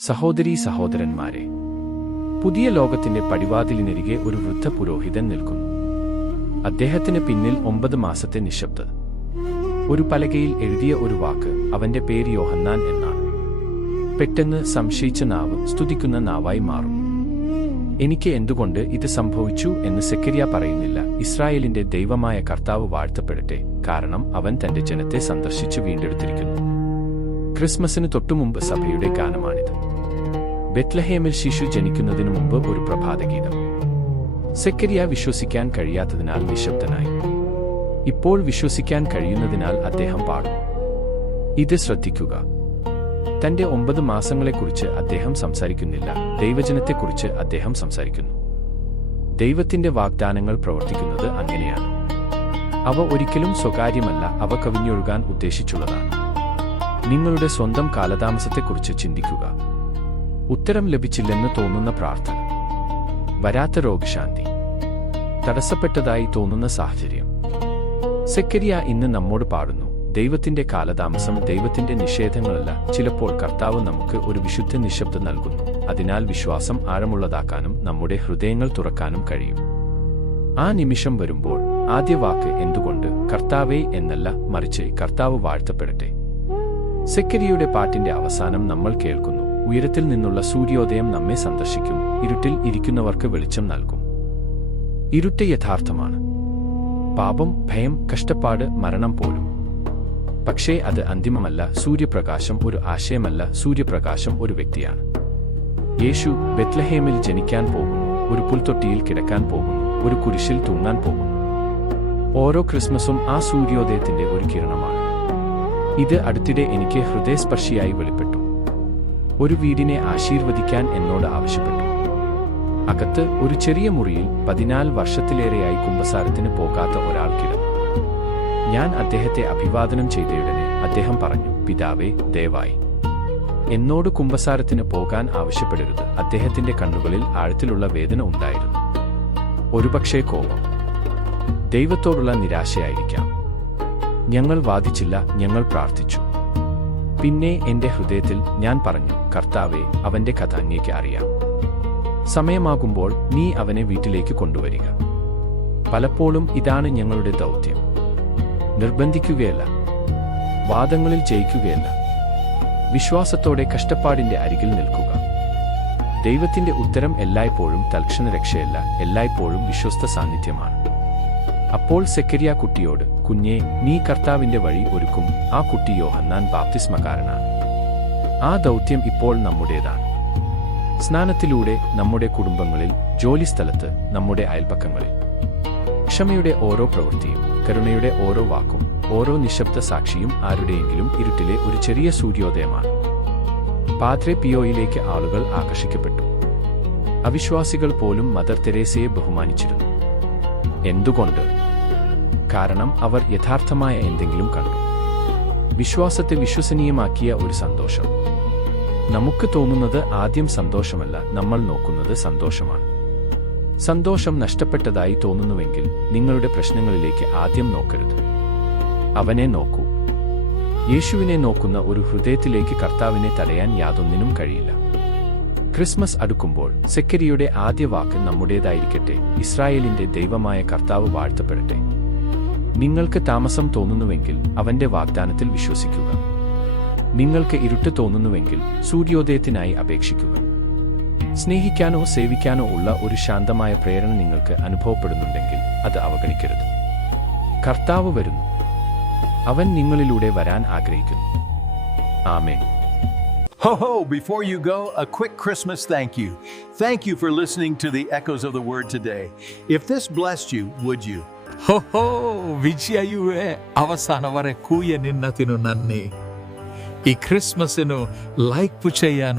സഹോദരീ സഹോദരന്മാരെ, പുതിയ ലോകത്തിന്റെ പടിവാതിലിനരികെ ഒരു വൃദ്ധ പുരോഹിതൻ നിൽക്കുന്നു. അദ്ദേഹത്തിന് പിന്നിൽ 9 മാസത്തെ നിശബ്ദത. ഒരു പലകയിൽ എഴുതിയ ഒരു വാക്ക്, അവന്റെ പേര് യോഹന്നാൻ എന്നാണ്. പെട്ടെന്ന് സംശയിച്ച നാവ് സ്തുതിക്കുന്ന നാവായി മാറും. എനിക്ക് എന്തുകൊണ്ട് ഇത് സംഭവിച്ചു എന്ന് സെക്കരിയ പറയുന്നില്ല. ഇസ്രായേലിന്റെ ദൈവമായ കർത്താവ് വാഴ്ത്തപ്പെടട്ടെ, കാരണം അവൻ തന്റെ ജനത്തെ സന്ദർശിച്ചു വീണ്ടെടുത്തിരിക്കുന്നു. ക്രിസ്മസിന് തൊട്ടുമുമ്പ് സഭയുടെ ഗാനമാണിത്. ബെത്ലഹേമിൽ ശിശു ജനിക്കുന്നതിനു മുമ്പ് ഒരു പ്രഭാതഗീതം. സെക്കരിയ വിശ്വസിക്കാൻ കഴിയാത്തതിനാൽ നിശബ്ദനായി. ഇപ്പോൾ വിശ്വസിക്കാൻ കഴിയുന്നതിനാൽ അദ്ദേഹം പാടുന്നു. ഇത് ശ്രദ്ധിക്കുക. തന്റെ 9 മാസങ്ങളെക്കുറിച്ച് അദ്ദേഹം സംസാരിക്കുന്നില്ല, ദൈവജനത്തെക്കുറിച്ച് അദ്ദേഹം സംസാരിക്കുന്നു. ദൈവത്തിന്റെ വാഗ്ദാനങ്ങൾ പ്രവർത്തിക്കുന്നത് അങ്ങനെയാണ്. അവ ഒരിക്കലും സ്വകാര്യമല്ല, അവ കവിഞ്ഞൊഴുകാൻ ഉദ്ദേശിച്ചുള്ളതാണ്. നിങ്ങളുടെ സ്വന്തം കാലതാമസത്തെക്കുറിച്ച് ചിന്തിക്കുക. ഉത്തരം ലഭിച്ചില്ലെന്ന് തോന്നുന്ന പ്രാർത്ഥന, വരാത്ത രോഗശാന്തി, തടസ്സപ്പെട്ടതായി തോന്നുന്ന സാഹചര്യം. സെക്കരിയ ഇന്ന് നമ്മോട് പാടുന്നു, ദൈവത്തിന്റെ കാലതാമസം, ദൈവത്തിന്റെ നിഷേധങ്ങളല്ല. ചിലപ്പോൾ കർത്താവ് നമുക്ക് ഒരു വിശുദ്ധ നിശബ്ദത നൽകുന്നു. അതിനാൽ വിശ്വാസം ആഴമുള്ളതാക്കാനും നമ്മുടെ ഹൃദയങ്ങൾ തുറക്കാനും കഴിയും. ആ നിമിഷം വരുമ്പോൾ ആദ്യ വാക്ക് എന്തുകൊണ്ട് കർത്താവേ എന്നല്ല, മറിച്ച് കർത്താവ് വാഴ്ത്തപ്പെടട്ടെ. സെക്കരിയയുടെ പാട്ടിന്റെ അവസാനം നമ്മൾ കേൾക്കുന്നു, ഉയരത്തിൽ നിന്നുള്ള സൂര്യോദയം നമ്മെ സന്ദർശിക്കും, ഇരുട്ടിൽ ഇരിക്കുന്നവർക്ക് വെളിച്ചം നൽകും. ഇരുട്ട് യഥാർത്ഥമാണ്. പാപം, ഭയം, കഷ്ടപ്പാട്, മരണം പോലും. പക്ഷേ അത് അന്തിമമല്ല. സൂര്യപ്രകാശം ഒരു ആശയമല്ല, സൂര്യപ്രകാശം ഒരു വ്യക്തിയാണ്. യേശു ബെത്ലഹേമിൽ ജനിക്കാൻ പോകുന്നു, ഒരു പുൽത്തൊട്ടിയിൽ കിടക്കാൻ പോകുന്നു, ഒരു കുരിശിൽ തൂങ്ങാൻ പോകുന്നു. ഓരോ ക്രിസ്മസും ആ സൂര്യോദയത്തിന്റെ ഒരു കിരണമാണ്. ഇത് അടുത്തിടെ എനിക്ക് ഹൃദയസ്പർശിയായി വെളിപ്പെട്ടു. ഒരു വീടിനെ ആശീർവദിക്കാൻ എന്നോട് ആവശ്യപ്പെട്ടു. അകത്ത് ഒരു ചെറിയ മുറിയിൽ 14 വർഷത്തിലേറെയായി കുമ്പസാരത്തിന് പോകാത്ത ഒരാൾ കിടന്നു. ഞാൻ അദ്ദേഹത്തെ അഭിവാദനം ചെയ്തയുടനെ അദ്ദേഹം പറഞ്ഞു, പിതാവേ, ദയവായി എന്നോട് കുമ്പസാരത്തിന് പോകാൻ ആവശ്യപ്പെടരുത്. അദ്ദേഹത്തിന്റെ കണ്ണുകളിൽ ആഴത്തിലുള്ള വേദന ഉണ്ടായിരുന്നു. ഒരുപക്ഷേ കോപം, ദൈവത്തോടുള്ള നിരാശയായിരിക്കാം. ഞങ്ങൾ വാദിച്ചില്ല, ഞങ്ങൾ പ്രാർത്ഥിച്ചു. പിന്നെ എന്റെ ഹൃദയത്തിൽ ഞാൻ പറഞ്ഞു, കർത്താവേ, അവന്റെ കഥ അങ്ങേക്ക് അറിയാം. സമയമാകുമ്പോൾ നീ അവനെ വീട്ടിലേക്ക് കൊണ്ടുവരിക. പലപ്പോഴും ഇതാണ് ഞങ്ങളുടെ ദൗത്യം. നിർബന്ധിക്കുകയല്ല, വാദങ്ങളിൽ ജയിക്കുകയല്ല, വിശ്വാസത്തോടെ കഷ്ടപ്പാടിന്റെ അരികിൽ നിൽക്കുക. ദൈവത്തിന്റെ ഉത്തരം എല്ലായ്പ്പോഴും തൽക്ഷണ രക്ഷയല്ല, എല്ലായ്പ്പോഴും വിശ്വസ്ത സാന്നിധ്യമാണ്. അപ്പോൾ സെക്കരിയ കുട്ടിയോട്, കുഞ്ഞേ, നീ കർത്താവിന്റെ വഴി ഒരുക്കും. ആ കുട്ടി യോഹന്നാൻ ബാപ്തിസ്മകാരനാണ്. ആ ദൗത്യം ഇപ്പോൾ നമ്മുടേതാണ്. സ്നാനത്തിലൂടെ നമ്മുടെ കുടുംബങ്ങളിൽ, ജോലിസ്ഥലത്ത്, നമ്മുടെ അയൽപക്കങ്ങളിൽ. ക്ഷമയുടെ ഓരോ പ്രവൃത്തിയും, കരുണയുടെ ഓരോ വാക്കും, ഓരോ നിശബ്ദ സാക്ഷിയും ആരുടെയെങ്കിലും ഇരുട്ടിലെ ഒരു ചെറിയ സൂര്യോദയമാണ്. പാദ്രെ പിയോയിലേക്ക് ആളുകൾ ആകർഷിക്കപ്പെട്ടു. അവിശ്വാസികൾ പോലും മദർ തെരേസയെ ബഹുമാനിച്ചിരുന്നു. എന്തുകൊണ്ട്? കാരണം അവർ യഥാർത്ഥമായ എന്തെങ്കിലും കണ്ടു. വിശ്വാസത്തെ വിശ്വസനീയമാക്കിയ ഒരു സന്തോഷം. നമുക്ക് തോന്നുന്നത് ആദ്യം സന്തോഷമല്ല, നമ്മൾ നോക്കുന്നത് സന്തോഷമാണ്. സന്തോഷം നഷ്ടപ്പെട്ടതായി തോന്നുന്നുവെങ്കിൽ നിങ്ങളുടെ പ്രശ്നങ്ങളിലേക്ക് ആദ്യം നോക്കരുത്. അവനെ നോക്കൂ. യേശുവിനെ നോക്കുന്ന ഒരു ഹൃദയത്തിലേക്ക് കർത്താവിനെ തടയാൻ യാതൊന്നിനും കഴിയില്ല. ക്രിസ്മസ് അടുക്കുമ്പോൾ സെക്കരിയുടെ ആദ്യ വാക്ക് നമ്മുടേതായിരിക്കട്ടെ, ഇസ്രായേലിന്റെ ദൈവമായ കർത്താവ് വാഴ്ത്തപ്പെടട്ടെ. നിങ്ങൾക്ക് താമസം തോന്നുന്നുവെങ്കിൽ അവന്റെ വാഗ്ദാനത്തിൽ വിശ്വസിക്കുക. നിങ്ങൾക്ക് ഇരുട്ട് തോന്നുന്നുവെങ്കിൽ സൂര്യോദയത്തിനായി അപേക്ഷിക്കുക. സ്നേഹിക്കാനോ സേവിക്കാനോ ഉള്ള ഒരു ശാന്തമായ പ്രേരണ നിങ്ങൾക്ക് അനുഭവപ്പെടുന്നുണ്ടെങ്കിൽ അത് അവഗണിക്കരുത്. കർത്താവ് വരുന്നു. അവൻ നിങ്ങളിലൂടെ വരാൻ ആഗ്രഹിക്കുന്നു. ആമേൻ. Ho ho, before you go, a quick Christmas thank you. Thank you for listening to the Echoes of the Word today. If this blessed you, would you? Ho ho, ವಿಜಯುವೆ ಅವಸಾನವರೆ ಕೂಯ ನಿನ್ನತಿನು ನನ್ನಿ. ಈ ಕ್ರಿಸ್ಮಸ್ನು ಲೈಕ್ ಪುಚಯ್ಯನು